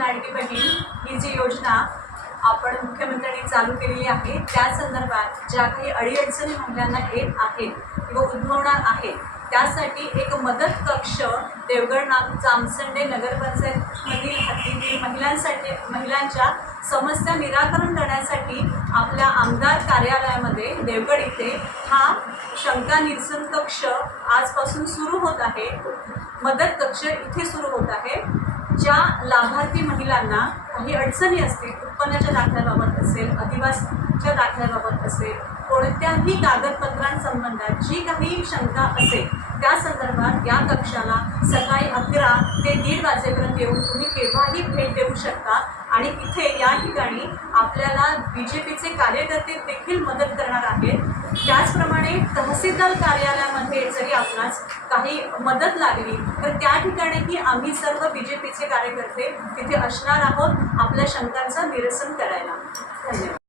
लाडकी बहीण ही जी योजना आपण मुख्यमंत्र्यांनी चालू केलेली आहे त्या संदर्भात ज्या काही अडीअडचणी महिलांना येत आहेत किंवा उद्भवणार आहेत त्यासाठी एक मदत कक्ष देवगड जामसंडे नगरपंचायतमधील हद्दीतील महिलांच्या समस्या निराकरण करण्यासाठी आपल्या आमदार कार्यालयामध्ये देवगड इथे हा शंका निरसन कक्ष आजपासून सुरू होत आहे। मदत कक्ष इथे सुरू होत आहे। ज्या लाभार्थी महिलांना काही अडचणी असतील, उत्पन्नाच्या दाखल्याबाबत असेल, अधिवासाच्या दाखल्याबाबत असेल, कोणत्याही कागदपत्रांसंबंधात जी काही शंका असेल त्या संदर्भात या कक्षाला सकाळी 11 ते 1:30 वाजेपर्यंत येऊन तुम्ही केव्हाही भेट देऊ शकता आणि इथे या ठिकाणी आपल्याला BJPचे कार्यकर्ते देखील मदत करणार आहेत। त्याचप्रमाणे तहसीलदार कार्यालयामध्ये जरी आपणास काही मदत लागली तर त्या ठिकाणीही आम्ही सर्व BJPचे कार्यकर्ते तिथे असणार आहोत आपल्या शंकांचं निरसन करायला। धन्यवाद।